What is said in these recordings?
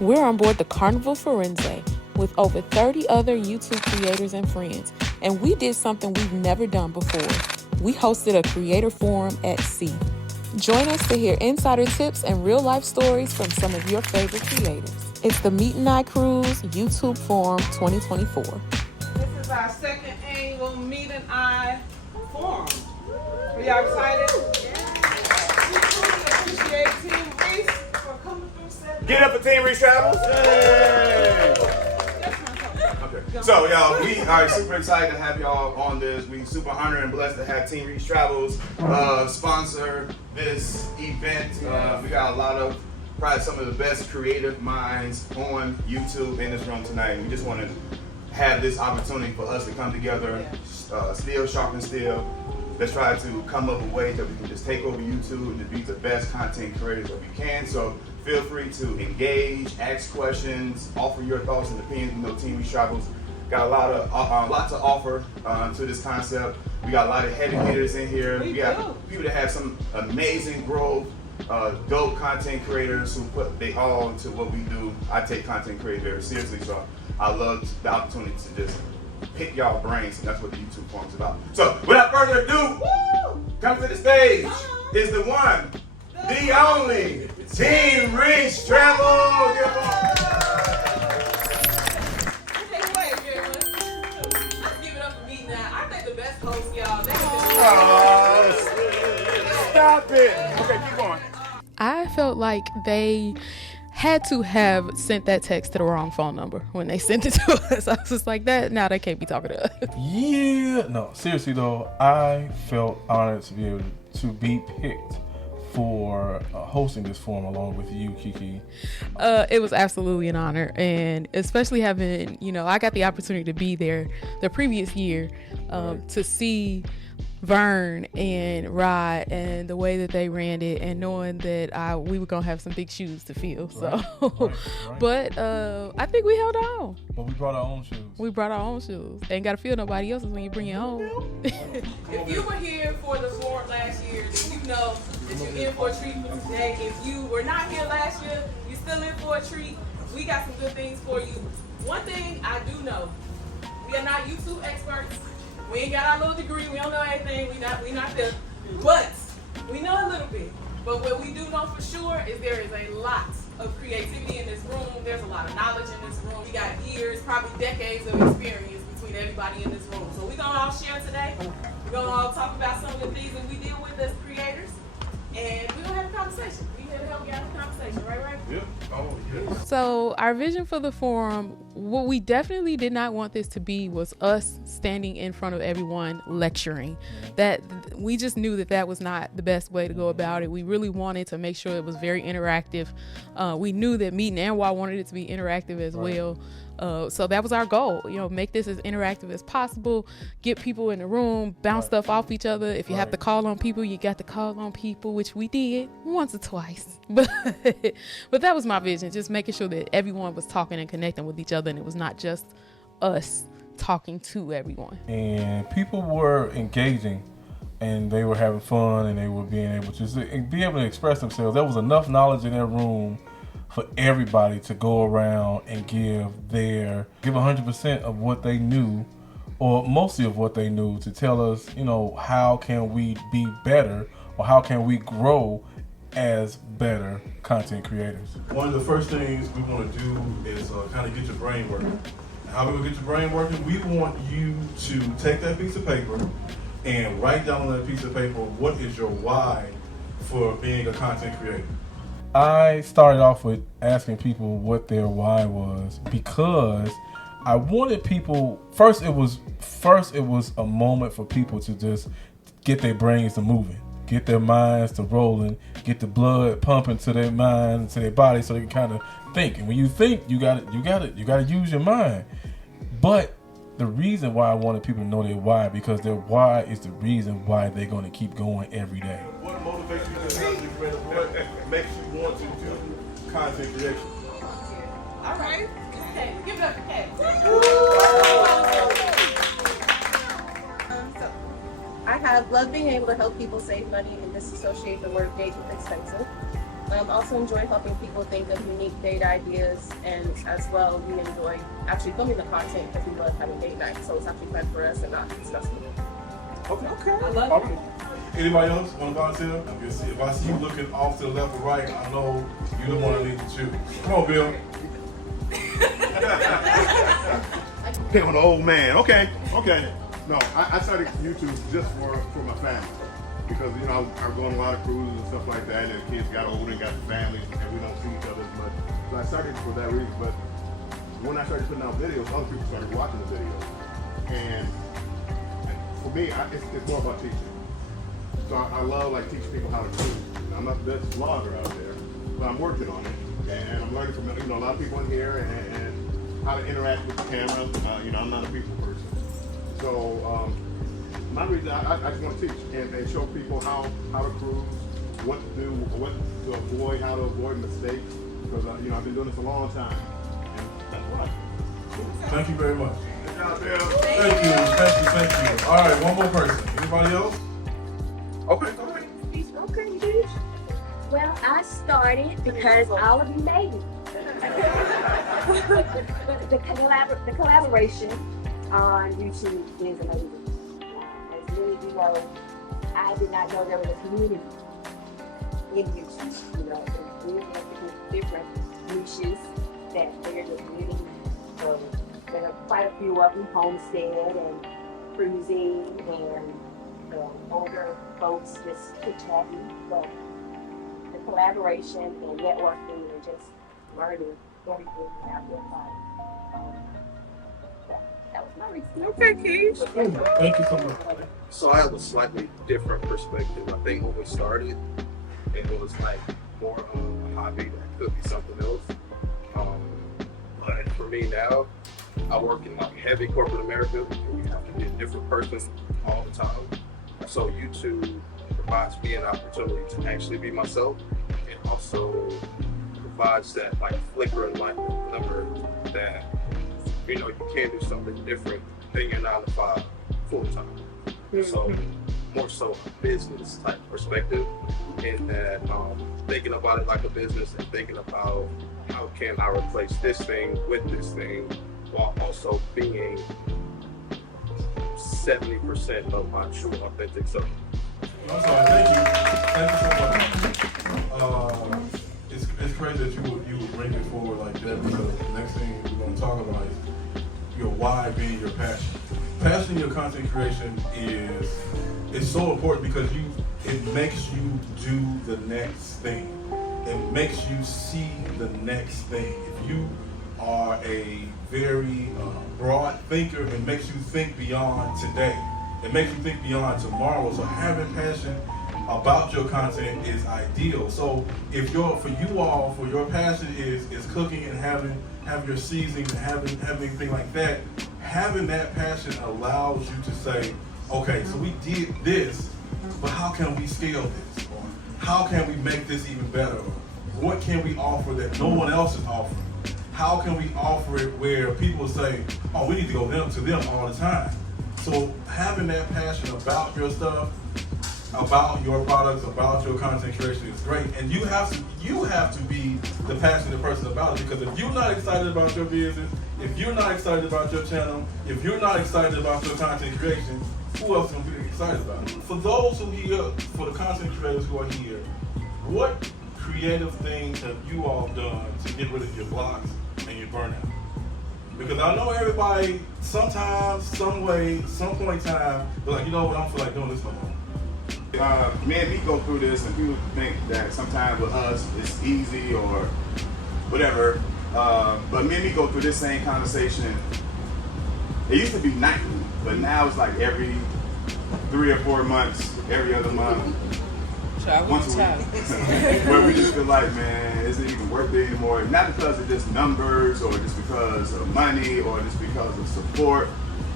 We're on board the Carnival Firenze with over 30 other YouTube creators and friends, and we did something we've never done before. We hosted a creator forum at sea. Join us to hear insider tips and real-life stories from some of your favorite creators. It's the Mete and I Cruise YouTube Forum 2024. This is our second annual Mete and I Forum. Are y'all excited? Yeah. We truly appreciate Team Reese for coming through. Get up for Team Reese Travels. Yay! Okay. So y'all, we are super excited to have y'all on this. We super honored and blessed to have Team Reese Travels sponsor this event. We got a lot of probably some of the best creative minds on YouTube in this room tonight. We just want to have this opportunity for us to come together, steel sharpen steel. Let's try to come up with ways that we can just take over YouTube and to be the best content creators that we can. So feel free to engage, ask questions, offer your thoughts and opinions. You know, Team Reese Travels got a lot to offer to this concept. We got a lot of heavy hitters in here. We got people that have some amazing growth, dope content creators who put they all into what we do. I take content creators very seriously, so I love the opportunity to just pick y'all brains, and that's what the YouTube forum is about. So without further ado, come to the stage is the one, the only Team Reese Travels. Stop it. Okay, keep going. I felt like they had to have sent that text to the wrong phone number when they sent it to us. I was just like, that. Now they can't be talking to us. Yeah, no, seriously though, I felt honored to be able to be picked for hosting this forum along with you, Kiki. It was absolutely an honor, and especially having, I got the opportunity to be there the previous year to see Vern and Rod and the way that they ran it, and knowing that we were gonna have some big shoes to fill. Right. But I think we held on. But we brought our own shoes. They ain't gotta feel nobody else's when you bring your own. If you were here for the forum last year, then you know that you're in for a treat for today. If you were not here last year, you're still in for a treat. We got some good things for you. One thing I do know, we are not YouTube experts. We ain't got our little degree. We don't know anything. We not there. But we know a little bit. But what we do know for sure is there is a lot of creativity in this room. There's a lot of knowledge in this room. We got years, probably decades of experience between everybody in this room. So we're going to all share today. We're going to all talk about some of the things that we deal with as creators. And we're going to have a conversation. We're here to help you have a conversation, right? Yep. Oh, yeah. So our vision for the forum, what we definitely did not want this to be was us standing in front of everyone lecturing. That we just knew that was not the best way to go about it. We really wanted to make sure it was very interactive. We knew that Mete and I wanted it to be interactive as well. So that was our goal, make this as interactive as possible, get people in the room, bounce stuff off each other. If you have to call on people, you got to call on people, which we did once or twice. But that was my vision, just making sure that everyone was talking and connecting with each other, and it was not just us talking to everyone. And people were engaging, and they were having fun, and they were being able to express themselves. There was enough knowledge in that room for everybody to go around and give 100% of what they knew, or mostly of what they knew, to tell us, how can we be better, or how can we grow as better content creators. One of the first things we want to do is kind of get your brain working. How we gonna get your brain working? We want you to take that piece of paper and write down on that piece of paper what is your why for being a content creator. I started off with asking people what their why was, because I wanted people, first it was a moment for people to just get their brains to moving, get their minds to rolling, get the blood pumping to their mind, to their body, so they can kind of think. And when you think, you gotta use your mind. But the reason why I wanted people to know their why, because their why is the reason why they're going to keep going every day. What motivates you as a content creator? What makes you want to do content creation? All right. Okay, give it up for Kat. So I have loved being able to help people save money and disassociate the work days with expenses. Also enjoy helping people think of unique date ideas, and as well, we enjoy actually filming the content because we love having date night. So it's actually fun for us and not stressful. Okay. I love All it. right. Anybody else want to volunteer? If I see you looking off to the left or right, I know you're the one that needs to choose. Come on, Bill. Pick on the old man. Okay. No, I started YouTube just for my family. Because, you know, I was going on a lot of cruises and stuff like that, and the kids got older and got families, and we don't see each other as much. So I started for that reason. But when I started putting out videos, other people started watching the videos. And for me, it's more about teaching. So I love like teaching people how to cruise. I'm not the best vlogger out there, but I'm working on it, and I'm learning from a lot of people in here and how to interact with the camera. I'm not a people person, so my reason I just want to teach and show people how to cruise, what to do, what to avoid, how to avoid mistakes. Because I've been doing this a long time, and that's why. Thank you very much. Good job, Bill. Thank you. All right, one more person. Anybody else? Okay, go ahead. Okay, bitch. Well, I started because all of you made it. the collaboration on YouTube is amazing. As many of you know, I did not know there was a community in YouTube. There's really different niches that they're the community. So there are quite a few of them, homestead and cruising and older folks just chit-chatting, but the collaboration and networking and just learning everything out there. That was my reason. Okay, Keish. Thank you so much. So I have a slightly different perspective. I think when we started, it was like more of a hobby that could be something else. But for me now, I work in like heavy corporate America, and you have to be a different person all the time. So YouTube provides me an opportunity to actually be myself, and also provides that like flicker and light glimmer that you can do something different than your 9 to 5 full time. So more so a business type perspective, in that thinking about it like a business and thinking about how can I replace this thing with this thing while also being 70% of my true authentic self. I'm sorry, thank you so much. It's crazy that you would bring it forward like that, because the next thing we're going to talk about is your why being your passion. Passion in your content creation is so important because it makes you do the next thing. It makes you see the next thing. If you are a very broad thinker, it makes you think beyond today. It makes you think beyond tomorrow. So having passion about your content is ideal. So if for your passion is cooking and having your seasoning and having anything like that, having that passion allows you to say, okay, so we did this, but how can we scale this? Or how can we make this even better? Or what can we offer that no one else is offering? How can we offer it where people say, oh, we need to go to them all the time? So having that passion about your stuff, about your products, about your content creation is great. And you have to be the passionate person about it, because if you're not excited about your business, if you're not excited about your channel, if you're not excited about your content creation, who else is going to be excited about it? For those for the content creators who are here, what creative things have you all done to get rid of your blocks and your burnout? Because I know everybody, sometimes, some way, some point in time, they're like, you know what, I don't feel like doing this no more. Me and me go through this, and people think that sometimes with us it's easy or whatever. But me and me go through this same conversation. It used to be nightly, but now it's like every 3 or 4 months, every other month, once a week. Where we just feel like, man, is it even worth it anymore? Not because of just numbers or just because of money or just because of support,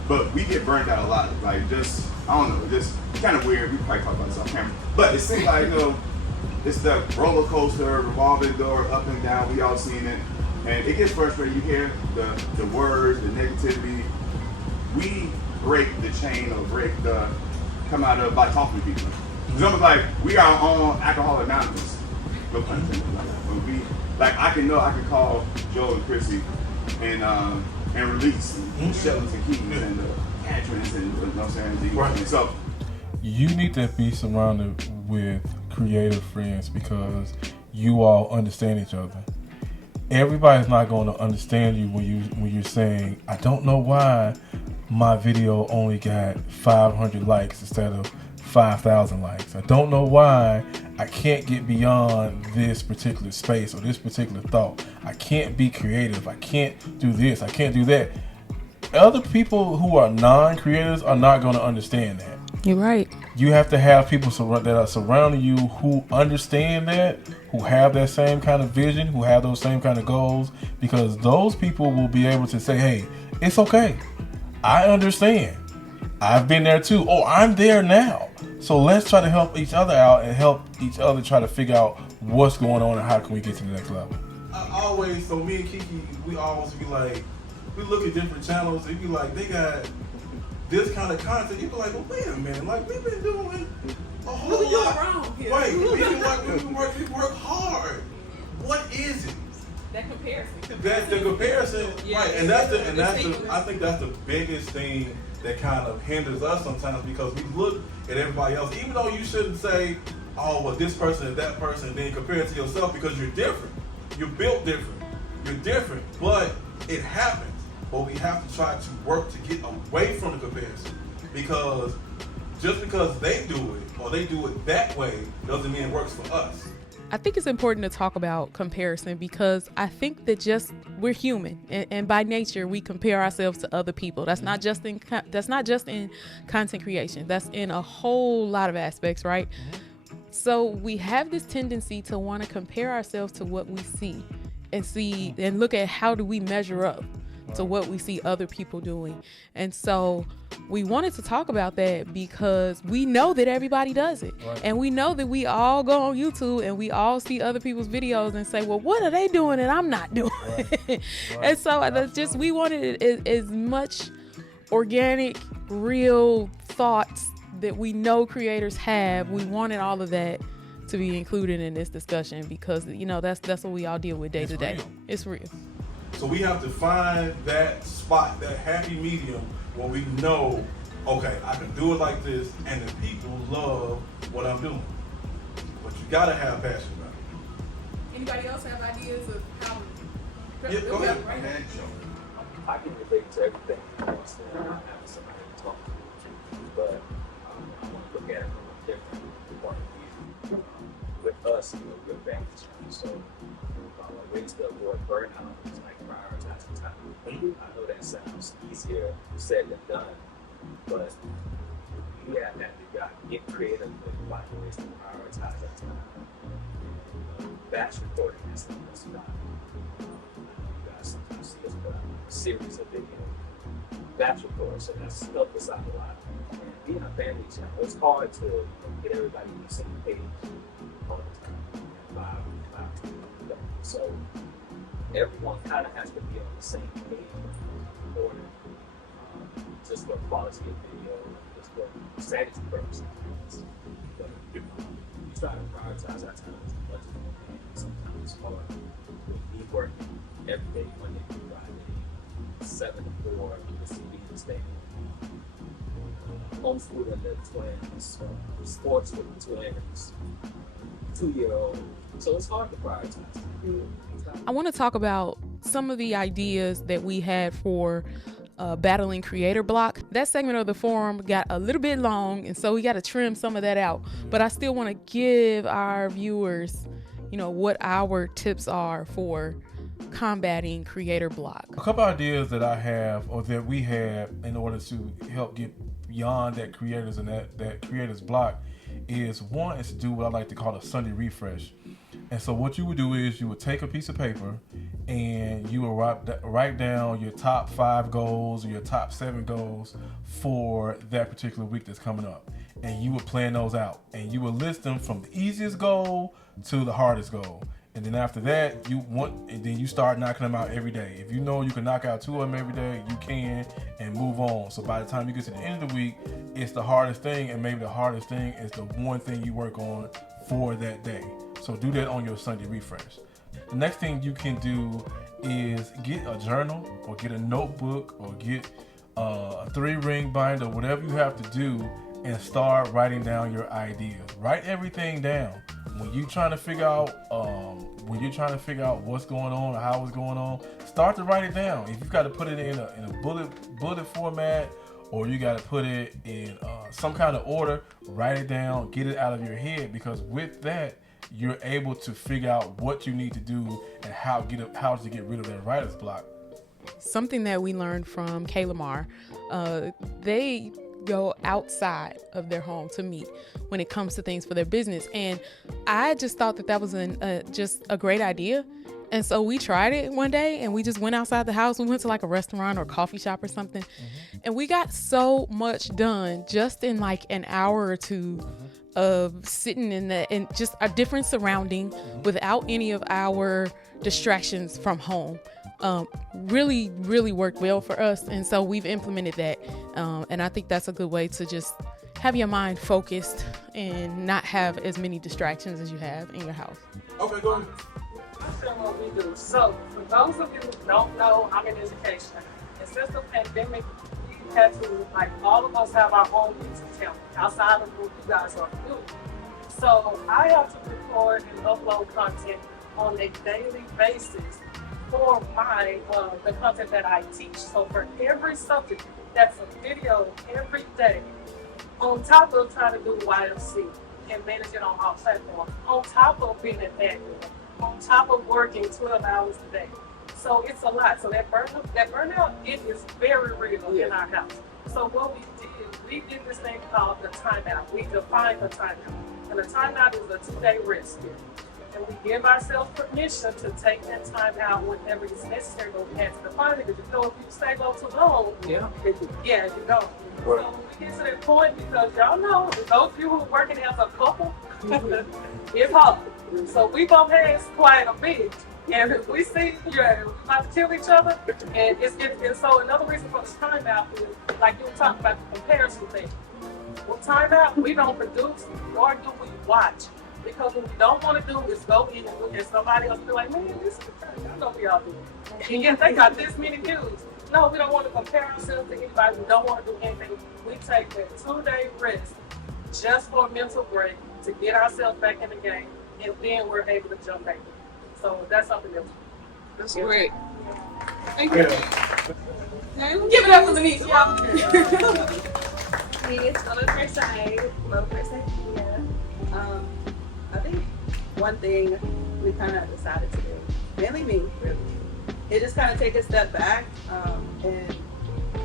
but we get burnt out a lot. Like just, I don't know, just kind of weird. We probably talk about this on camera, but it seems like, it's the roller coaster, revolving door, up and down. We all seen it, and it gets frustrating. You hear the words, the negativity. We break the chain or come out of by talking to people. It's almost like we are on Alcoholics Anonymous. No pun intended. But we, like, I can call Joe and Chrissy and release the Sheltons and Keys and the Catrins and, you know what I'm saying? Right. And so, you need to be surrounded with creative friends because you all understand each other. Everybody's not going to understand you when you're saying, I don't know why my video only got 500 likes instead of 5,000 likes. I don't know why I can't get beyond this particular space or this particular thought. I can't be creative. I can't do this. I can't do that. Other people who are non-creators are not going to understand that. You're right. You have to have people that are surrounding you who understand that, who have that same kind of vision, who have those same kind of goals, because those people will be able to say, hey, it's okay. I understand. I've been there too. Oh, I'm there now. So let's try to help each other out and help each other try to figure out what's going on and how can we get to the next level. So me and Kiki, we always be like, we look at different channels, and be like, they got this kind of content. You be like, well, wait a minute, like we've been doing a whole lot. Wrong here. Right, we work hard. What is it? That comparison. That's the comparison, Yeah, right? And I think that's the biggest thing that kind of hinders us sometimes, because we look at everybody else, even though you shouldn't say, oh, well, this person is that person, and then compare it to yourself, because you're different. You're built different. You're different, but it happens. But we have to try to work to get away from the comparison, because just because they do it or they do it that way doesn't mean it works for us. I think it's important to talk about comparison because I think that we're human, and by nature we compare ourselves to other people. That's not just in content creation. That's in a whole lot of aspects, right? So we have this tendency to want to compare ourselves to what we see and look at how do we measure up to what we see other people doing. And so we wanted to talk about that because we know that everybody does it. Right. And we know that we all go on YouTube and we all see other people's videos and say, well, what are they doing that I'm not doing? Right. And so we wanted as much organic, real thoughts that we know creators have. We wanted all of that to be included in this discussion because, that's what we all deal with day to day. It's real. So we have to find that spot, that happy medium where we know, okay, I can do it like this, and the people love what I'm doing. But you gotta have passion about it. Anybody else have ideas of how? Yeah, go ahead. I can relate to everything you want to say. I'm not having somebody to talk to, but I want to look at it from a different point of view. With us, we're back to challenge. So ways to avoid burnout is like prioritizing time. I know that sounds easier said than done, but we have to get creative with finding ways to prioritize our time. Batch recording is something that's not. You guys sometimes see us put out a series of video batch records, so that's helped us out a lot. And being a family channel, it's hard to get everybody on the same page all the time. So everyone kind of has to be on the same page in order, just for quality of video, just for sanity purposes. But we try to prioritize our time as much as we can. Sometimes it's hard. With me working every day, Monday through Friday, 7 to 4, receiving the stadium. Homeschooling the twins, sports with the twins, 2-year-old. So it's hard to prioritize. I want to talk about some of the ideas that we had for battling creator block. That segment of the forum got a little bit long, and so we got to trim some of that out. But I still want to give our viewers, what our tips are for combating creator block. A couple ideas that I have or that we have in order to help get beyond that creators and that creators block is one is to do what I like to call a Sunday refresh. And so what you would do is you would take a piece of paper and you will write down your top 5 goals or your top 7 goals for that particular week that's coming up. And you would plan those out. And you would list them from the easiest goal to the hardest goal. And then after that, you start knocking them out every day. If you know you can knock out 2 of them every day, you can, and move on. So by the time you get to the end of the week, it's the hardest thing, and maybe the hardest thing is the one thing you work on for that day. So do that on your Sunday refresh. The next thing you can do is get a journal or get a notebook or get a 3-ring binder, whatever you have to do, and start writing down your ideas. Write everything down. When you're trying to figure out what's going on or how it's going on, start to write it down. If you've got to put it in a bullet format, or you got to put it in some kind of order, write it down, get it out of your head, because with that, you're able to figure out what you need to do and how to get rid of that writer's block. Something that we learned from Kayla, they go outside of their home to meet when it comes to things for their business. And I just thought that was just a great idea. And so we tried it one day and we just went outside the house. We went to like a restaurant or a coffee shop or something. Mm-hmm. And we got so much done just in like an hour or two of sitting in just a different surrounding without any of our distractions from home. Really, really worked well for us. And so we've implemented that. And I think that's a good way to just have your mind focused and not have as many distractions as you have in your house. Okay, go ahead. I'll share what we do. So, for those of you who don't know, I'm in education. And since the pandemic, we had to, like, all of us have our own YouTube channel outside of what you guys are doing. So, I have to record and upload content on a daily basis for my the content that I teach. So, for every subject, that's a video every day, on top of trying to do YFC and manage it on all platforms, on top of being an admin, on top of working 12 hours a day. So it's a lot. So that burnout, it is very real in our house. So what we did this thing called the timeout. We defined the timeout. And the timeout is a 2-day rest period. And we give ourselves permission to take that time out whenever it's necessary, but we had to define it, because you know if you stay low too long, you don't. So when we get to that point, because y'all know, those of you who are working as a couple, it's hard. So we bump heads quite a bit. And if we see we're about to kill each other, and so another reason for this timeout is, like you were talking about the comparison thing. With timeout, we don't produce, nor do we watch. Because what we don't want to do is go in and look at somebody else and be like, man, this is the I know we all do. And yes, they got this many views. No, we don't want to compare ourselves to anybody. We don't want to do anything. We take that 2-day rest just for a mental break to get ourselves back in the game, and then we're able to jump back in. So that's something else. That's great. Thank you. Give it up for Denise, y'all. It's on the first side. Love first side. Yeah. I think one thing we kind of decided to do, mainly me, really, is just kind of take a step back and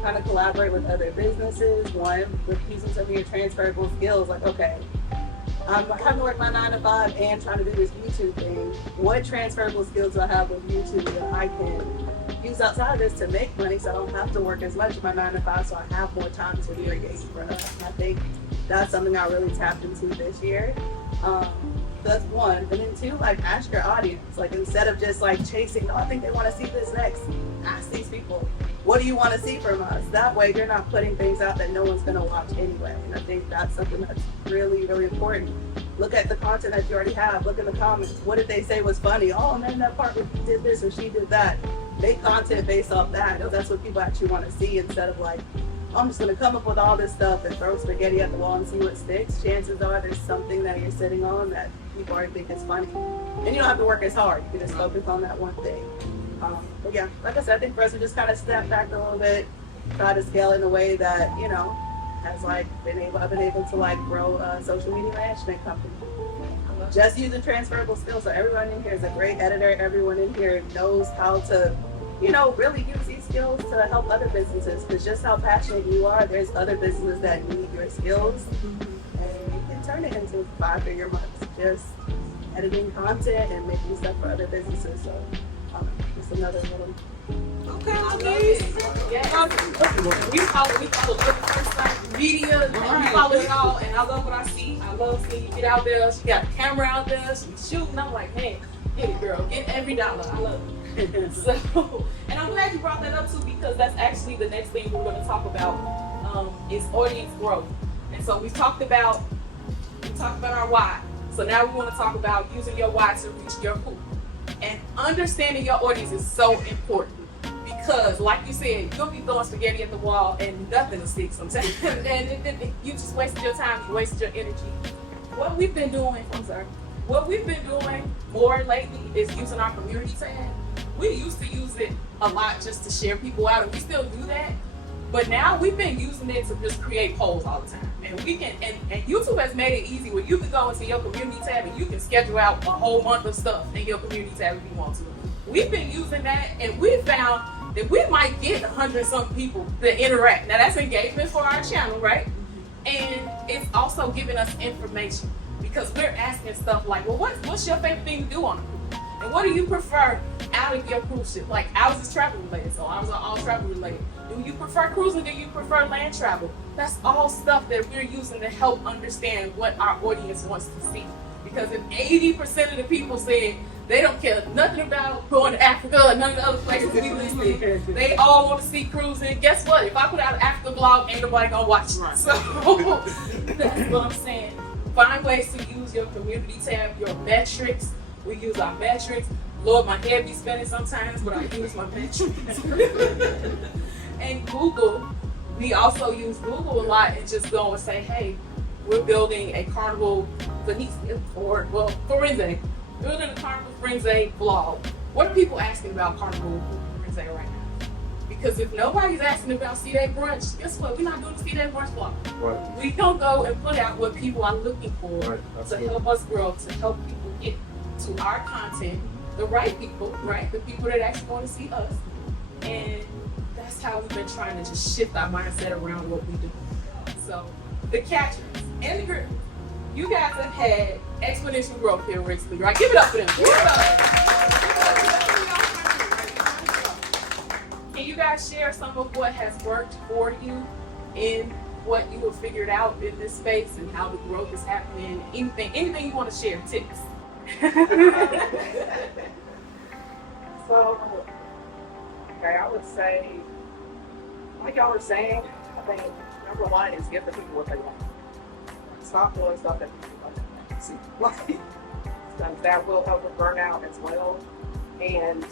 kind of collaborate with other businesses. One, with using some of your transferable skills, like, okay, I'm having to work my 9 to 5 and trying to do this YouTube thing. What transferable skills do I have with YouTube that I can use outside of this to make money, so I don't have to work as much in my 9 to 5, so I have more time to irrigate for us? I think that's something I really tapped into this year. That's one. And then two, like, ask your audience. Like, instead of just like chasing, I think they want to see this next, ask these people, what do you want to see from us? That way you're not putting things out that no one's going to watch anyway. And I think that's something that's really, really important. Look at the content that you already have. Look in the comments. What did they say was funny? Oh man, that part where he did this or she did that. Make content based off that. Because that's what people actually want to see, instead of like, I'm just going to come up with all this stuff and throw spaghetti at the wall and see what sticks. Chances are there's something that you're sitting on that people already think is funny. And you don't have to work as hard. You can just focus on that one thing. But yeah, like I said, I think for us to just kind of step back a little bit, try to scale in a way that, you know, has like I've been able to like grow a social media management company. Just using transferable skills. So everyone in here is a great editor. Everyone in here knows how to, you know, really use these skills to help other businesses. Because just how passionate you are, there's other businesses that need your skills. And you can turn it into 5-figure months. Just editing content and making stuff for other businesses. So just another little. Okay, we follow the first time media, and we follow it all, and I love what I see. I love seeing you get out there. She got a camera out there, she's shooting. I'm like, man, get it, girl, get every dollar. I love it. So, and I'm glad you brought that up too, because that's actually the next thing we're going to talk about is audience growth. And so we talked about our why. So now we want to talk about using your why to reach your who. And understanding your audience is so important because, like you said, you'll be throwing spaghetti at the wall and nothing will stick sometimes. And you just wasted your time, you wasted your energy. What we've been doing more lately is using our community tab. We used to use it a lot just to share people out, and we still do that. But now we've been using it to just create polls all the time. And we can, and YouTube has made it easy where you can go into your community tab and you can schedule out a whole month of stuff in your community tab if you want to. We've been using that, and we found that we might get 100-something people to interact. Now that's engagement for our channel, right? And it's also giving us information because we're asking stuff like, well, what's your favorite thing to do on a cruise? And what do you prefer out of your cruise ship? Like ours is travel related, so ours are all travel related. Do you prefer cruising? Do you prefer land travel? That's all stuff that we're using to help understand what our audience wants to see. Because if 80% of the people said they don't care nothing about going to Africa or none of the other places we listed, they all want to see cruising. Guess what? If I put out an Africa vlog, ain't nobody gonna watch it. So that's what I'm saying. Find ways to use your community tab, your metrics. We use our metrics. Lord, my head be spinning sometimes, but I use my metrics. And Google, we also use Google a lot and just go and say, hey, we're building a Carnival Firenze, Firenze. Building a Carnival Firenze vlog. What are people asking about Carnival Firenze right now? Because if nobody's asking about C-Day brunch, guess what? We're not doing the C-Day brunch vlog. Right. We don't go and put out what people are looking for Right. to help us grow, to help people get to our content, the right people, right? The people that actually want to see us. And that's how we've been trying to just shift our mindset around what we do. So the catchers and the group, you guys have had exponential growth here recently, right? Give it up for them. Give it up. Can you guys share some of what has worked for you in what you have figured out in this space and how the growth is happening? Anything you want to share, tips? So, okay, I would say, like y'all were saying, I think number one is give the people what they want. Stop doing stuff that people don't see. Like, that will help with burnout as well. And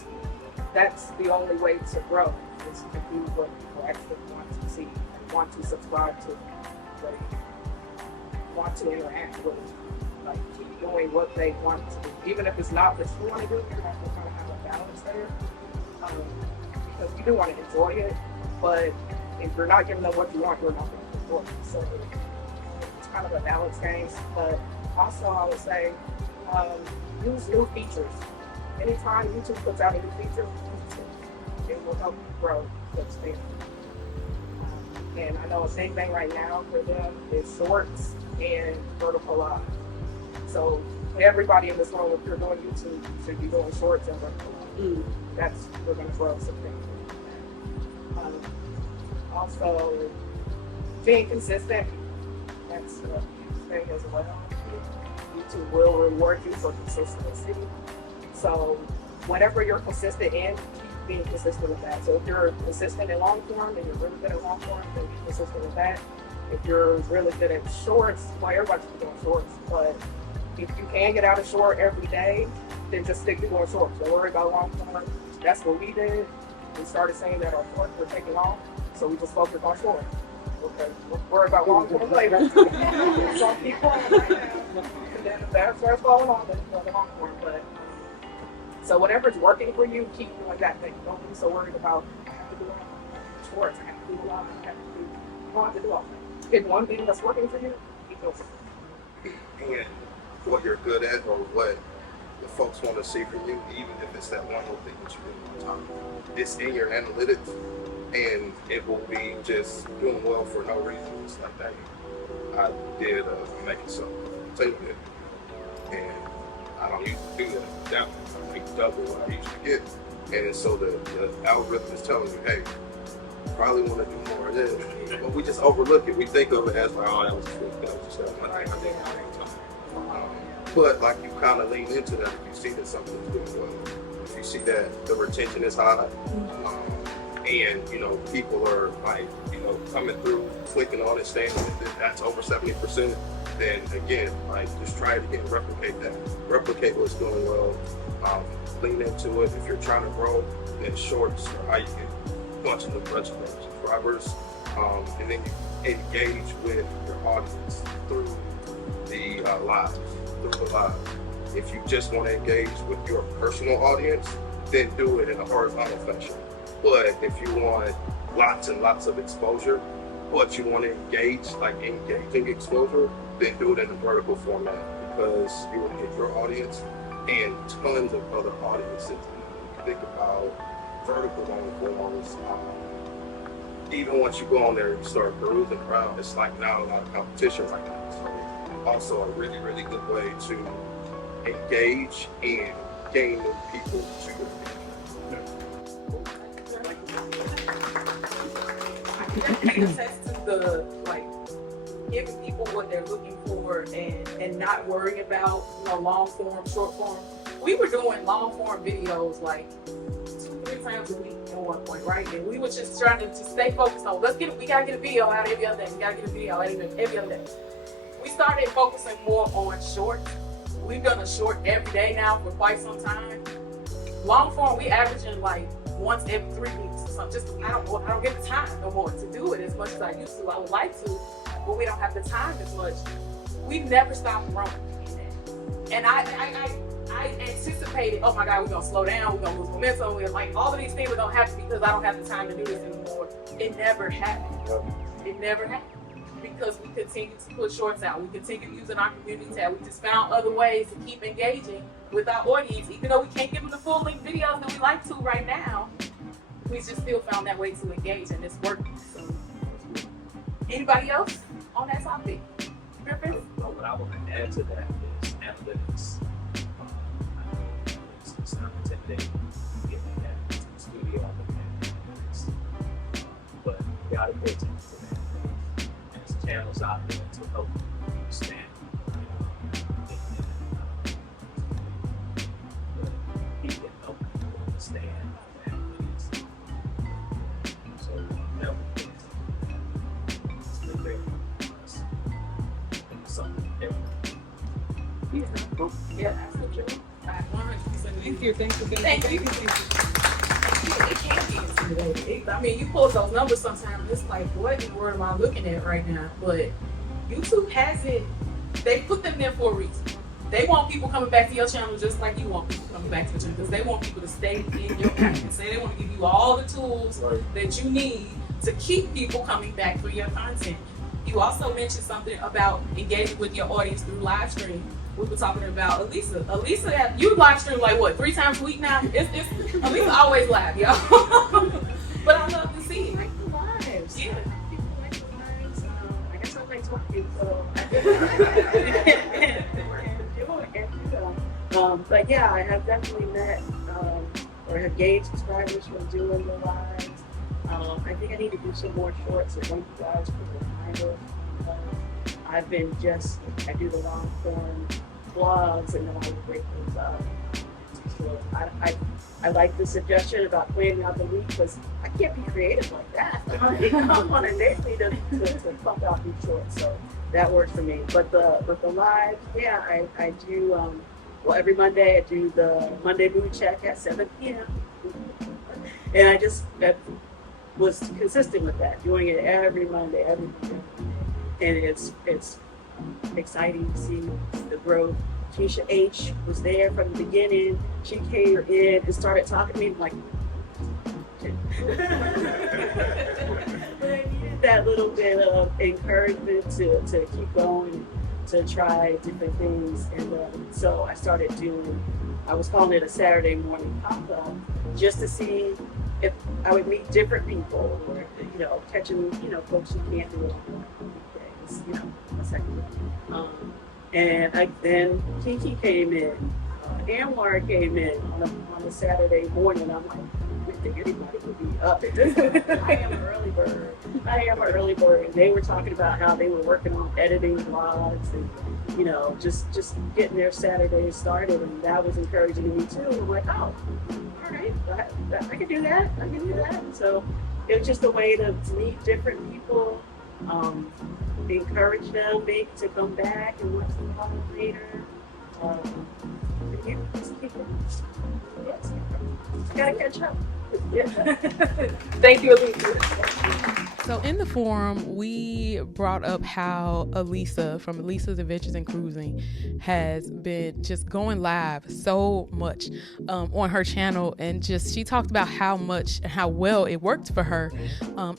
that's the only way to grow, is to do what people actually want to see and want to subscribe to. Like, want to interact with. Like, keep doing what they want to do. Even if it's not what you want to do, you have to kind of have a balance there. Because you do want to enjoy it, but if you're not giving them what you want, you're not going to enjoy it. So it's kind of a balance game. But also, I would say, use new features. Anytime YouTube puts out a new feature, it will help you grow, expand. And I know a big thing right now for them is shorts and vertical live. So everybody in this room, if you're doing YouTube, you should be doing shorts and vertical live. That's, we're going to grow something. Also, being consistent, that's a thing as well. YouTube will reward you for consistency. So whatever you're consistent in, keep being consistent with that. So if you're consistent in long form and you're really good at long form, then be consistent with that. If you're really good at shorts, well, everybody should be doing shorts, but if you can get out of short every day, then just stick to doing shorts. Don't worry about long form. That's what we did. We started saying that our shorts were taking off, so we just focused on shorts. Okay, we'll worry about long form later. Some people right now, and then if that starts falling off, then it's long form. But so whatever's working for you, keep doing that thing. Don't be so worried about I have to do shorts, I have to do a lot, I have to do. You don't have to do all that. Pick one thing that's working for you, keep doing it. And what you're good at or what the folks want to see from you, even if it's that one little thing that you do all the time. It's in your analytics, and it will be just doing well for no reason. It's like that. I did making some tape it, and I don't used to do that. That was like double what I used to get, and so the algorithm is telling you, hey, you probably want to do more of this, but we just overlook it. We think of it as like, oh, that was just that one thing I did. But like you kind of lean into that if you see that something's doing well. If you see that the retention is high, and you know people are like, you know, coming through, clicking on it, staying with it, that's over 70%. then again, like just try it again, replicate what's going well, lean into it. If you're trying to grow, then shorts are how you get bunch of subscribers, and then you engage with your audience through the lives. If you just want to engage with your personal audience, then do it in a horizontal fashion. But if you want lots and lots of exposure, but you want to engage, like engaging exposure, then do it in a vertical format, because you will get your audience and tons of other audiences. Think about vertical long forms. Even once you go on there and you start perusing around, it's like not a lot of competition right now. So also a really, really good way to engage and gain new people to your I can attest to the giving people what they're looking for and not worrying about long form, short form. We were doing long form videos 2-3 times a week at one point, right? And we were just trying to stay focused on we gotta get a video out every other day. We gotta get a video out every other day. We started focusing more on shorts. We've done a short every day now for quite some time. Long form, we averaging once every 3 weeks or something. Just I don't get the time no more to do it as much as I used to. I would like to, but we don't have the time as much. We've never stopped growing in that. And I anticipated, oh my God, we're gonna slow down, we're gonna lose momentum, we're all of these things are gonna happen because I don't have the time to do this anymore. It never happened. It never happened. Because we continue to put shorts out, we continue using our community tab, we just found other ways to keep engaging with our audience, even though we can't give them the full length videos that we like to right now. We just still found that way to engage, and it's working. So, anybody else on that topic? Griffin? What I want to add to that is analytics. It's not intimidating getting that to the studio and looking at analytics, but you gotta pay attention to that. There's channels out there to help you understand. People help you understand analytics. So that would be great something different. Yeah, absolutely. 100% Thank you. Thanks for being Thank you. It can be intimidating. I mean, you pull those numbers sometimes, and it's like, what in the world am I looking at right now? But YouTube they put them there for a reason. They want people coming back to your channel just like you want people coming back to your channel, because they want people to stay in your content. They want to give you all the tools that you need to keep people coming back for your content. You also mentioned something about engaging with your audience through live stream. We were talking about Elisa. Elisa, you live stream 3 times a week now? It's Elisa always live, y'all. But I love to see it. Like the lives. Yeah. People like the lives. I guess I like talking, so but yeah, I have definitely met or have gained subscribers from doing the lives. I think I need to do some more shorts, so thank you guys for the reminder. I've been I do the long form vlogs and then I would break those up. So I like the suggestion about planning out the week, because I can't be creative like that. I'm on a daily to pump out these shorts, so that works for me. But the live, yeah, I do, well, every Monday I do the Monday mood check at 7 p.m. And I was consistent with that, doing it every Monday. And it's exciting to see the growth. Keisha H was there from the beginning. She came in and started talking to me like, but I needed that little bit of encouragement to keep going, to try different things. And so I started I was calling it a Saturday morning pop-up, just to see if I would meet different people, or catching folks who can't do it on weekdays, a second. And then Kiki came in, Anwar came in on a Saturday morning. I'm like, I didn't think anybody would be up at this time. I am an early bird. And they were talking about how they were working on editing vlogs and just getting their Saturdays started, and that was encouraging me too. I'm like, oh, all right, I can do that. So it was just a way to meet different people encourage them maybe to come back and watch the call later. Yeah, just keep it. Yes. Gotta catch up. Thank you, Alicia. So in the forum, we brought up how Elisa from Elisa's Adventures in Cruising has been just going live so much on her channel, and just she talked about how well it worked for her.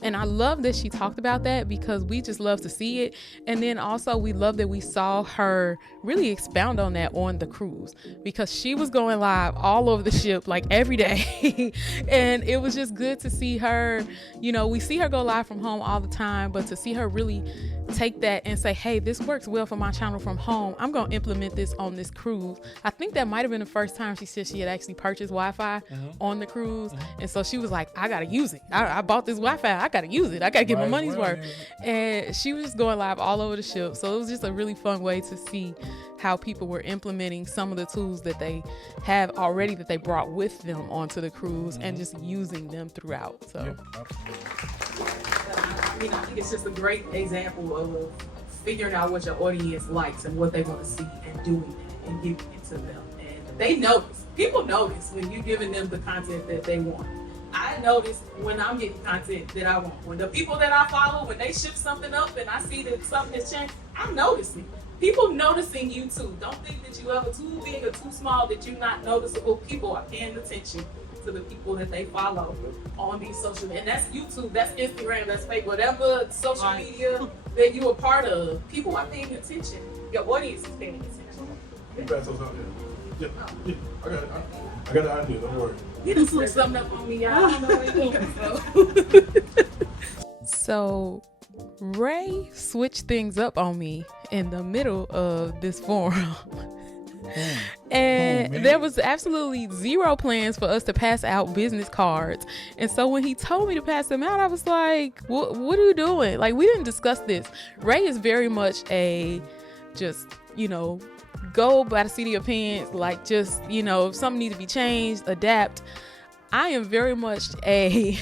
And I love that she talked about that, because we just love to see it. And then also we love that we saw her really expound on that on the cruise, because she was going live all over the ship like every day. And it was just good to see her, we see her go live from home all the time, but to see her really take that and say, hey, this works well for my channel from home, I'm going to implement this on this cruise. I think that might have been the first time she said she had actually purchased Wi-Fi on the cruise. And so she was like, I got to use it. I bought this Wi-Fi. I got to use it. I got to get my money's worth. And she was just going live all over the ship. So it was just a really fun way to see how people were implementing some of the tools that they have already that they brought with them onto the cruise and just using them throughout. So I think it's just a great example of figuring out what your audience likes and what they want to see, and doing that and giving it to them. And they notice. People notice when you're giving them the content that they want. I notice when I'm getting content that I want. When the people that I follow, when they shift something up and I see that something has changed, I'm noticing. People noticing you too. Don't think that you ever too big or too small that you're not noticeable. People are paying attention to the people that they follow on these social media. And that's YouTube, that's Instagram, that's Facebook, whatever social media that you're a part of. People are paying attention. Your audience is paying attention. You pass those out there. Yeah. I got it. I got the idea, don't worry. You done switched something up on me, y'all. I don't know what you're doing. So Ray switched things up on me in the middle of this forum. And there was absolutely zero plans for us to pass out business cards. And so when he told me to pass them out, I was like, what are you doing? Like, we didn't discuss this. Ray is very much a just, go by the seat of your pants, like just, if something needs to be changed, adapt. I am very much a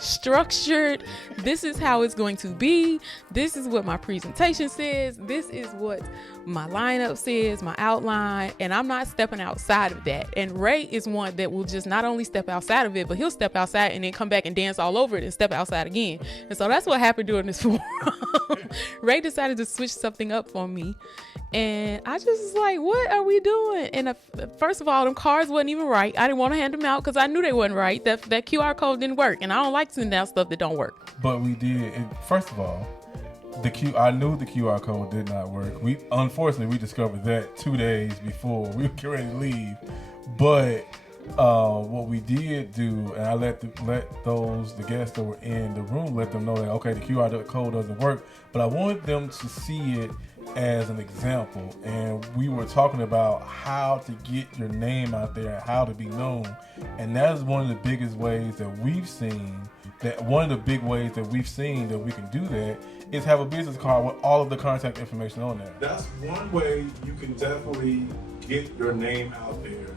structured. This is how it's going to be. This is what my presentation says. This is what my lineup says, my outline, and I'm not stepping outside of that. And Ray is one that will just not only step outside of it, but he'll step outside and then come back and dance all over it and step outside again. And so that's what happened during this forum. Ray decided to switch something up for me. And I just was like, what are we doing? And first of all, them cards wasn't even right. I didn't want to hand them out because I knew they wasn't right. That QR code didn't work. And I don't like sending out stuff that don't work. But we did. First of all, I knew the QR code did not work. Unfortunately, we discovered that 2 days before we were getting ready to leave. But what we did do, and I let the guests that were in the room, let them know that, okay, the QR code doesn't work. But I wanted them to see it as an example, and we were talking about how to get your name out there and how to be known, and that is one of the biggest ways that we've seen that we can do that is have a business card with all of the contact information on there. That's one way you can definitely get your name out there,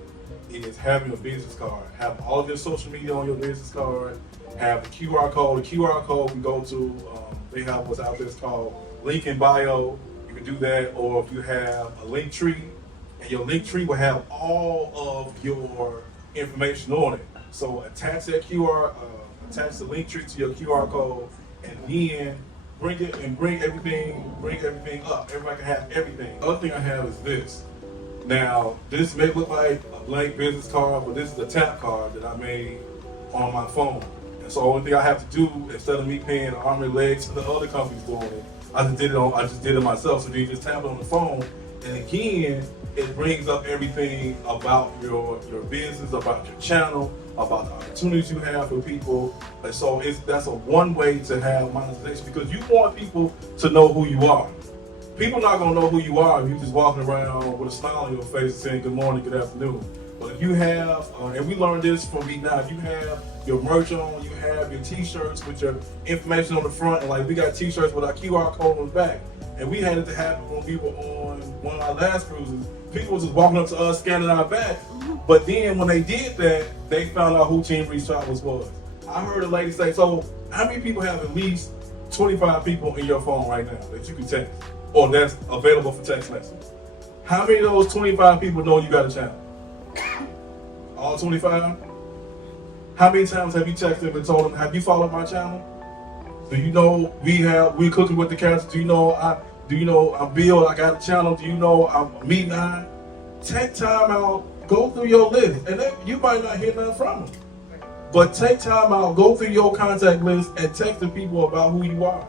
is having a business card. Have all of your social media on your business card, have the QR code. The QR code we go to, they have what's out there, it's called link in bio. You can do that, or if you have a link tree, and your link tree will have all of your information on it. So attach that attach the link tree to your QR code, and then bring everything up. Everybody can have everything. The other thing I have is this. Now, this may look like a blank business card, but this is a tap card that I made on my phone. And so the only thing I have to do, instead of me paying an arm and leg to the other companies doing it, I just did it myself. So then you just tap it on the phone, and again, it brings up everything about your business, about your channel, about the opportunities you have for people. And so that's one way to have monetization, because you want people to know who you are. People not gonna know who you are if you just walking around with a smile on your face saying good morning, good afternoon. But if you have, and we learned this from Vietnam, if you have your merch on, you have your t-shirts with your information on the front, and like we got t-shirts with our QR code on the back. And we had it to happen when we were on one of our last cruises. People was just walking up to us, scanning our back. But then when they did that, they found out who Team Reese Travels was. I heard a lady say, so how many people have at least 25 people in your phone right now that you can text, or that's available for text messages. How many of those 25 people know you got a channel? All 25? How many times have you texted them and told them, have you followed my channel? Do you know we cooking with the cats? Do you know I'm Bill, I got a channel? Do you know I'm Mete and I? Take time out, go through your list, and then you might not hear nothing from them. But take time out, go through your contact list and text the people about who you are.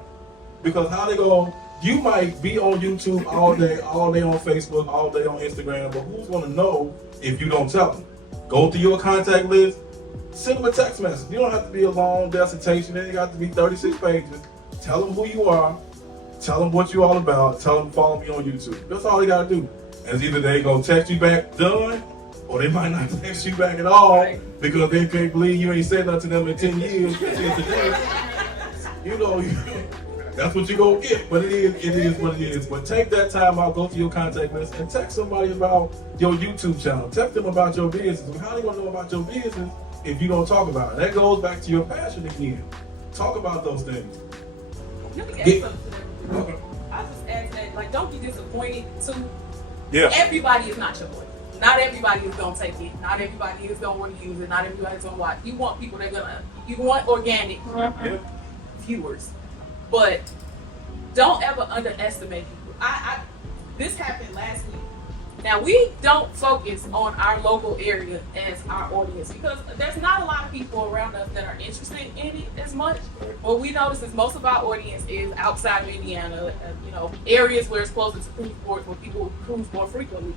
Because how they go, you might be on YouTube all day on Facebook, all day on Instagram, but who's gonna know if you don't tell them? Go through your contact list, send them a text message. You don't have to be a long dissertation, it ain't got to be 36 pages. Tell them who you are, tell them what you're all about, tell them follow me on YouTube. That's all they gotta do. And either they gonna text you back done, or they might not text you back at all because they can't believe you ain't said nothing to them in 10 years. You know, that's what you gonna get. But it is what it is. But take that time out, go to your contact list, and text somebody about your YouTube channel. Text them about your business. How they gonna know about your business if you don't talk about it? That goes back to your passion again. Talk about those things. Let me add something to that. Okay. I'll just add to that, like, don't be disappointed too. Yeah. Everybody is not your boy. Not everybody is gonna take it. Not everybody is gonna want to use it. Not everybody's gonna watch. You want people that you want organic viewers, but don't ever underestimate people. This happened last week. Now, we don't focus on our local area as our audience because there's not a lot of people around us that are interested in it as much. What we notice is most of our audience is outside of Indiana, areas where it's closer to cruise ports where people cruise more frequently.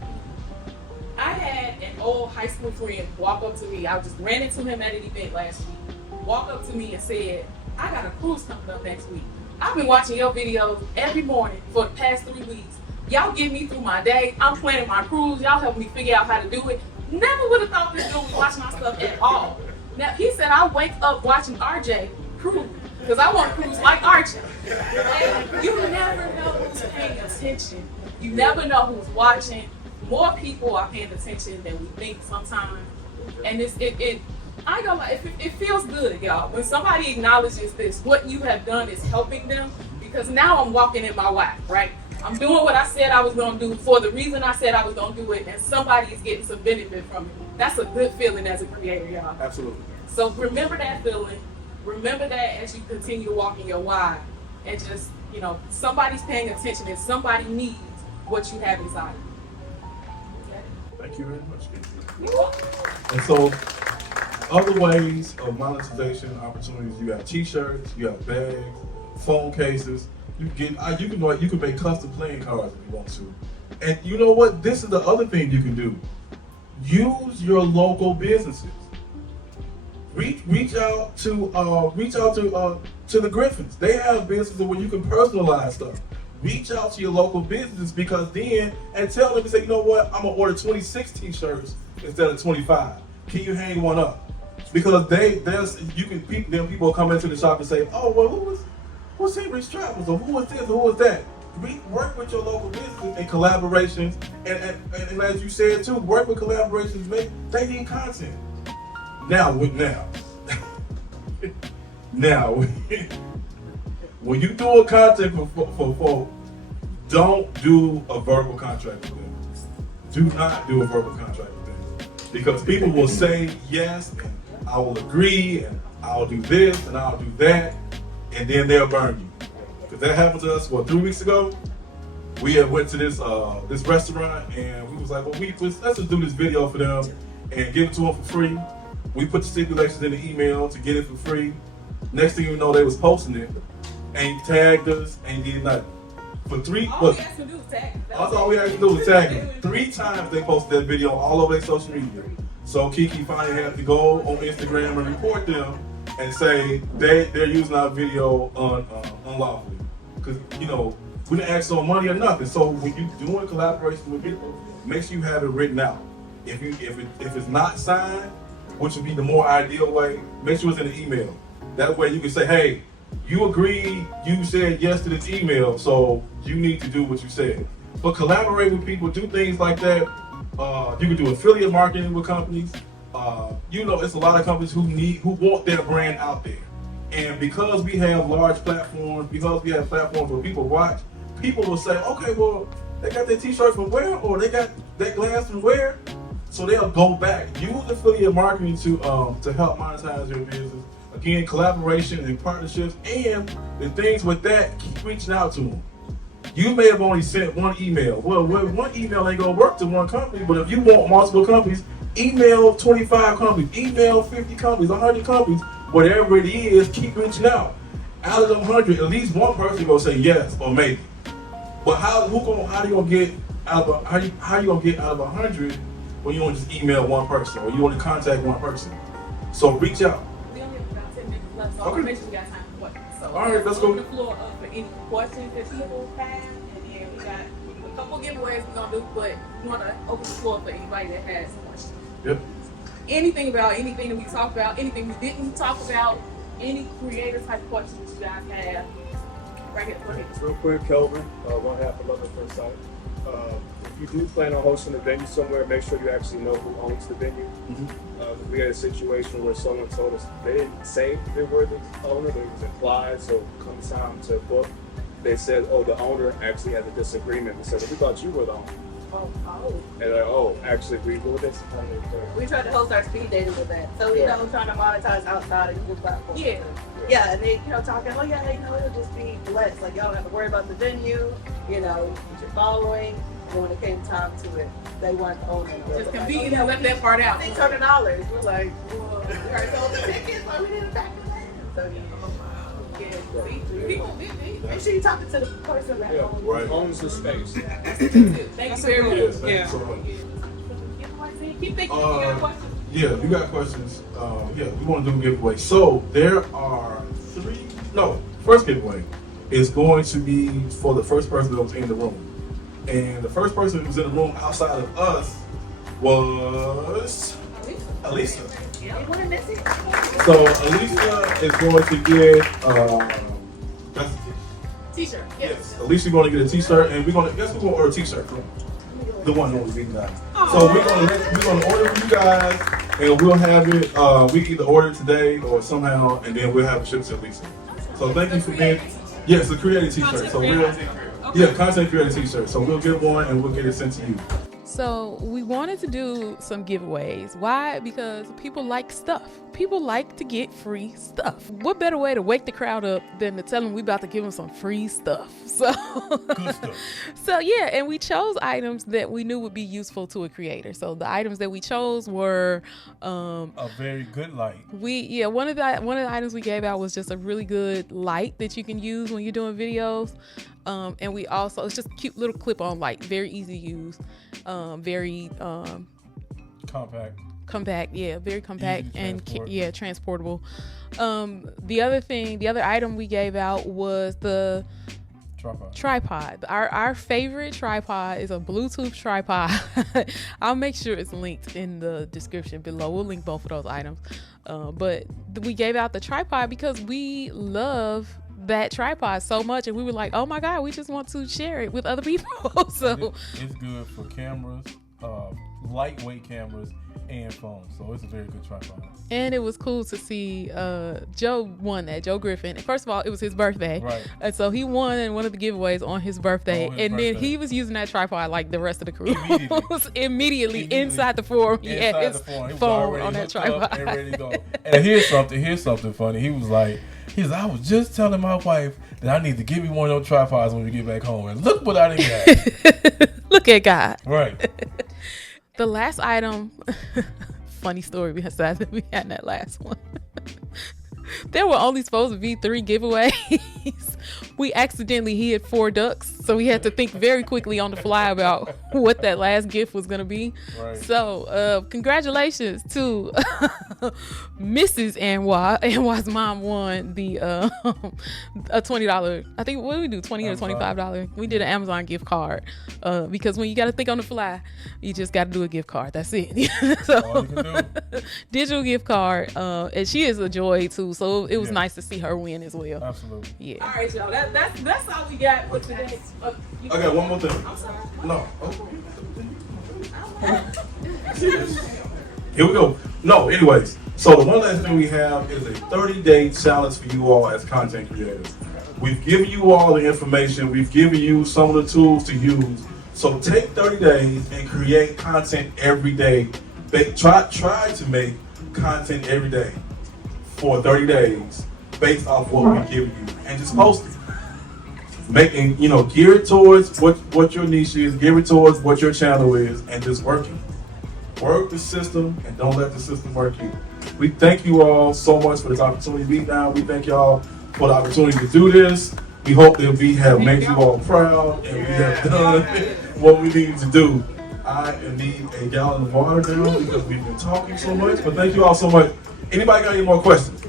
I had an old high school friend walk up to me. I just ran into him at an event last week. Walk up to me and said, I got a cruise coming up next week. I've been watching your videos every morning for the past 3 weeks. Y'all get me through my day. I'm planning my cruise. Y'all help me figure out how to do it. Never would have thought this dude would watch my stuff at all. Now, he said I wake up watching RJ cruise because I want to cruise like RJ. And you never know who's paying attention. You never know who's watching. More people are paying attention than we think sometimes. And I ain't gonna lie, it feels good, y'all. When somebody acknowledges this, what you have done is helping them, because now I'm walking in my why, right? I'm doing what I said I was gonna do for the reason I said I was gonna do it, and somebody is getting some benefit from it. That's a good feeling as a creator, y'all. Absolutely. So remember that feeling. Remember that as you continue walking your why. And just, somebody's paying attention and somebody needs what you have inside. Thank you very much, Kiki. And so, other ways of monetization opportunities, you have t-shirts, you have bags, phone cases. You can make custom playing cards if you want to. And you know what? This is the other thing you can do. Use your local businesses. Reach out to the Griffins. They have businesses where you can personalize stuff. Reach out to your local businesses and tell them, say, you know what, I'm gonna order 26 t-shirts instead of 25. Can you hang one up? Because people come into the shop and say, oh, well, who's Team Reese Travels, or who is this, or who is that? Work with your local businesses in collaborations, and as you said too, work with collaborations. They need content. Now, when you do a content for folk, don't do a verbal contract with them. Do not do a verbal contract with them. Because people will say yes, and I will agree, and I'll do this, and I'll do that, and then they'll burn you. Because that happened to us, 3 weeks ago? We had went to this restaurant, and we was like, well, let's just do this video for them and give it to them for free. We put the stipulations in the email to get it for free. Next thing you know, they was posting it, and tagged us, and did nothing. For all we asked to do was tag. That's all we asked to do was tag them. 3 times they posted that video all over their social media. So Kiki finally had to go on Instagram and report them and say they're using our video unlawfully. Because, we didn't ask for money or nothing. So when you're doing collaboration with people, make sure you have it written out. If it's not signed, which would be the more ideal way, make sure it's in the email. That way you can say, hey, you agreed, you said yes to this email, so you need to do what you said. But collaborate with people, do things like that. You can do affiliate marketing with companies. It's a lot of companies who want their brand out there. And because we have large platforms, because we have platforms where people watch, people will say, okay, well, they got their t-shirt from where? Or they got that glass from where? So they'll go back. Use affiliate marketing to help monetize your business. Again, collaboration and partnerships, and the things with that, keep reaching out to them. You may have only sent one email. Well, one email ain't gonna work to one company, but if you want multiple companies, email 25 companies, email 50 companies, 100 companies, whatever it is, keep reaching out. Out of them 100, at least one person gonna say yes or maybe. But how you gonna get out of 100 when you don't just email one person or you only contact one person? So reach out. We only have about 10 minutes left, so Okay. I'll make sure we got time for questions. So All right, let's go. open the floor up for any questions that people have, and then we got a couple giveaways we're gonna do, but we want to open the floor for anybody that has questions. Yep. Anything about anything that we talked about, anything we didn't talk about, any creator type questions you guys have. Right here, go ahead. Real quick, Kelvin, one half of Love at First Sight. If you do plan on hosting a venue somewhere, make sure you actually know who owns the venue. We had a situation where someone told us they didn't say they were the owner, but it was implied. So come time to book, they said, oh, the owner actually had a disagreement. We said, well, we thought you were the owner. And like, oh, actually, we do this. We tried to host our speed dating with that. So, trying to monetize outside of YouTube platforms. Yeah. Yeah, and they, talking, oh yeah, it'll just be blessed. Like, y'all don't have to worry about the venue, your following. And when it came time to it, they weren't the owner. Just convenient to let that part out. $600. We're like, well, we already sold the tickets, so we didn't back to that. So, people busy. Make sure you're talking to the person that owns the space. Thank you very much. Thank you so much. Keep thinking if you got questions. Yeah, if you got questions, we want to do a giveaway. So there are first giveaway is going to be for the first person that was in the room. And the first person who was in the room outside of us was Alisa. So Alisa is going to get T-shirt. Yes, Alisa going to get a t-shirt, and we're going to order a t-shirt from the one that was being done. So we're going to order for you guys, and we'll have it. We either order it today or somehow, and then we'll have it shipped to Alisa. So thank you for being. Yes, a creative t-shirt. So content creator t-shirt. So we'll get one and we'll get it sent to you. So we wanted to do some giveaways. Why? Because people like stuff. People like to get free stuff. What better way to wake the crowd up than to tell them we about to give them some free stuff? So, Good stuff. So yeah, and we chose items that we knew would be useful to a creator. So the items that we chose were a very good light. One of the items we gave out was just a really good light that you can use when you're doing videos. And we also, it's just a cute little clip-on light, very easy to use, very compact, very compact and transportable. The other item we gave out was the tripod. Our favorite tripod is a Bluetooth tripod. I'll make sure it's linked in the description below. We'll link both of those items. But we gave out the tripod because we love that tripod so much, and we were like, oh my god, we just want to share it with other people. So it's good for cameras, lightweight cameras and phones, so it's a very good tripod. And it was cool to see Joe won that. Joe Griffin. First of all, it was his birthday, right? And so he won in one of the giveaways on his birthday. Then he was using that tripod like the rest of the crew. Immediately inside the forum, he had his phone on that tripod and ready to go. And here's something funny. He was like, I was just telling my wife that I need to give me one of those tripods when we get back home, and look what I done got. Look at God. Right. The last item, funny story besides that we had that last one. There were only supposed to be 3 giveaways. We accidentally hid 4 ducks, so we had to think very quickly on the fly about what that last gift was going to be. Right. So, congratulations to Mrs. Anwar. Anwar's mom won the a $20. I think, what did we do? $20 or $25? We did an Amazon gift card because when you got to think on the fly, you just got to do a gift card. That's it. So, digital gift card, and she is a joy too. So it was nice to see her win as well. Absolutely. Yeah. All right, y'all. That's all we got for today. I got one more thing. I'm sorry. No. Here we go. No, anyways. So the one last thing we have is a 30-day challenge for you all as content creators. We've given you all the information. We've given you some of the tools to use. So take 30 days and create content every day. Try to make content every day for 30 days based off what we give you, and just post it. Making, gear it towards what your niche is, gear it towards what your channel is, and just work it. Work the system and don't let the system work you. We thank you all so much for this opportunity to meet now. We thank y'all for the opportunity to do this. We hope that we have made you all proud and we have done what we needed to do. I need a gallon of water now because we've been talking so much, but thank you all so much. Anybody got any more questions?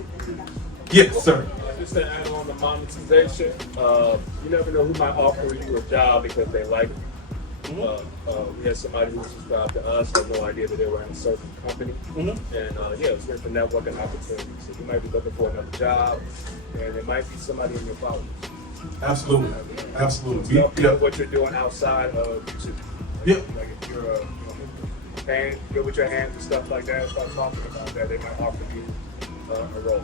Yes, sir. Just to add on the monetization, you never know who might offer you a job because they like you. We had somebody who subscribed to us, had no idea that they were in a certain company. And it's great for networking opportunities. So you might be looking for another job, and it might be somebody in your followers. Absolutely. What you're doing outside of YouTube. Like if you're good with your hands and stuff like that, start talking about that, they might offer you a role.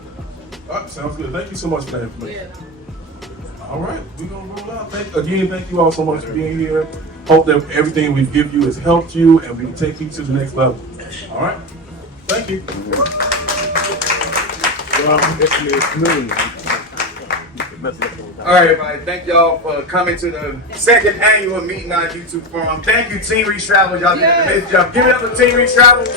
All right, sounds good. Thank you so much for that information. All right, we're going to roll out. Thank you all so much for being here. Hope that everything we've given you has helped you and we can take you to the next level. All right? Thank you. All right, everybody. Thank y'all for coming to the second annual Mete and I YouTube Forum. Thank you, Team Reese Travels. Y'all did an amazing job. Give it up for Team Reese Travels.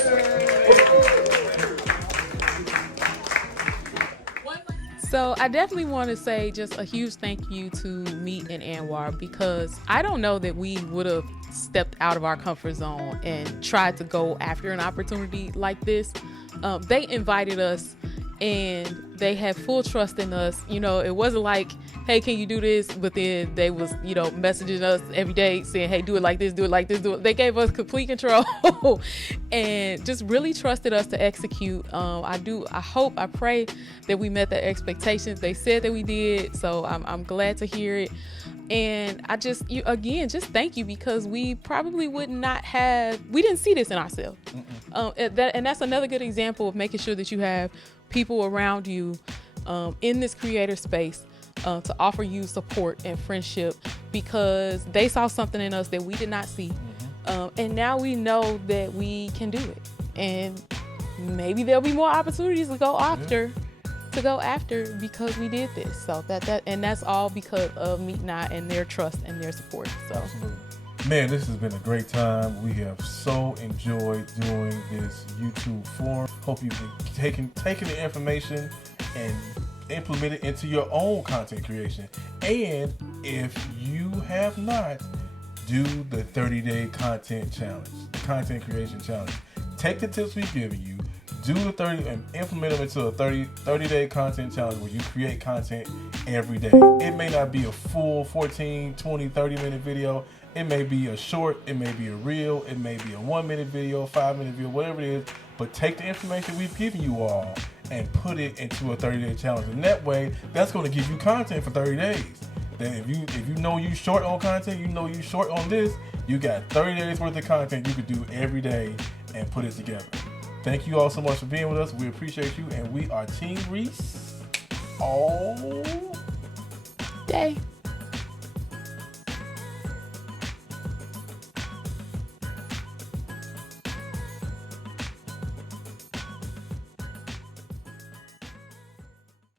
So I definitely want to say just a huge thank you to Mete and Anwar, because I don't know that we would have stepped out of our comfort zone and tried to go after an opportunity like this. They invited us and they had full trust in us. It wasn't like, hey, can you do this? But then they was, messaging us every day saying, hey, do it like this, do it like this, do it. They gave us complete control and just really trusted us to execute. I pray that we met their expectations. They said that we did. So I'm glad to hear it. And I just thank you, because we probably we didn't see this in ourselves. And that's another good example of making sure that you have people around you in this creator space to offer you support and friendship, because they saw something in us that we did not see. And now we know that we can do it. And maybe there'll be more opportunities to go after because we did this. So that's all because of Mete and I and their trust and their support. So absolutely. Man, this has been a great time. We have so enjoyed doing this YouTube forum. Hope you've taken the information and implement it into your own content creation. And if you have not, do the 30-day content challenge, the content creation challenge. Take the tips we've given you, do the 30 and implement them into a 30-day content challenge where you create content every day. It may not be a full 14, 20, 30-minute video. It may be a short, it may be a reel, it may be a 1-minute video, 5-minute video, whatever it is. But take the information we've given you all and put it into a 30-day challenge. And that way, that's going to give you content for 30 days. Then if you know you short on content, you know you short on this, you got 30 days worth of content you could do every day and put it together. Thank you all so much for being with us. We appreciate you, and we are Team Reese all day.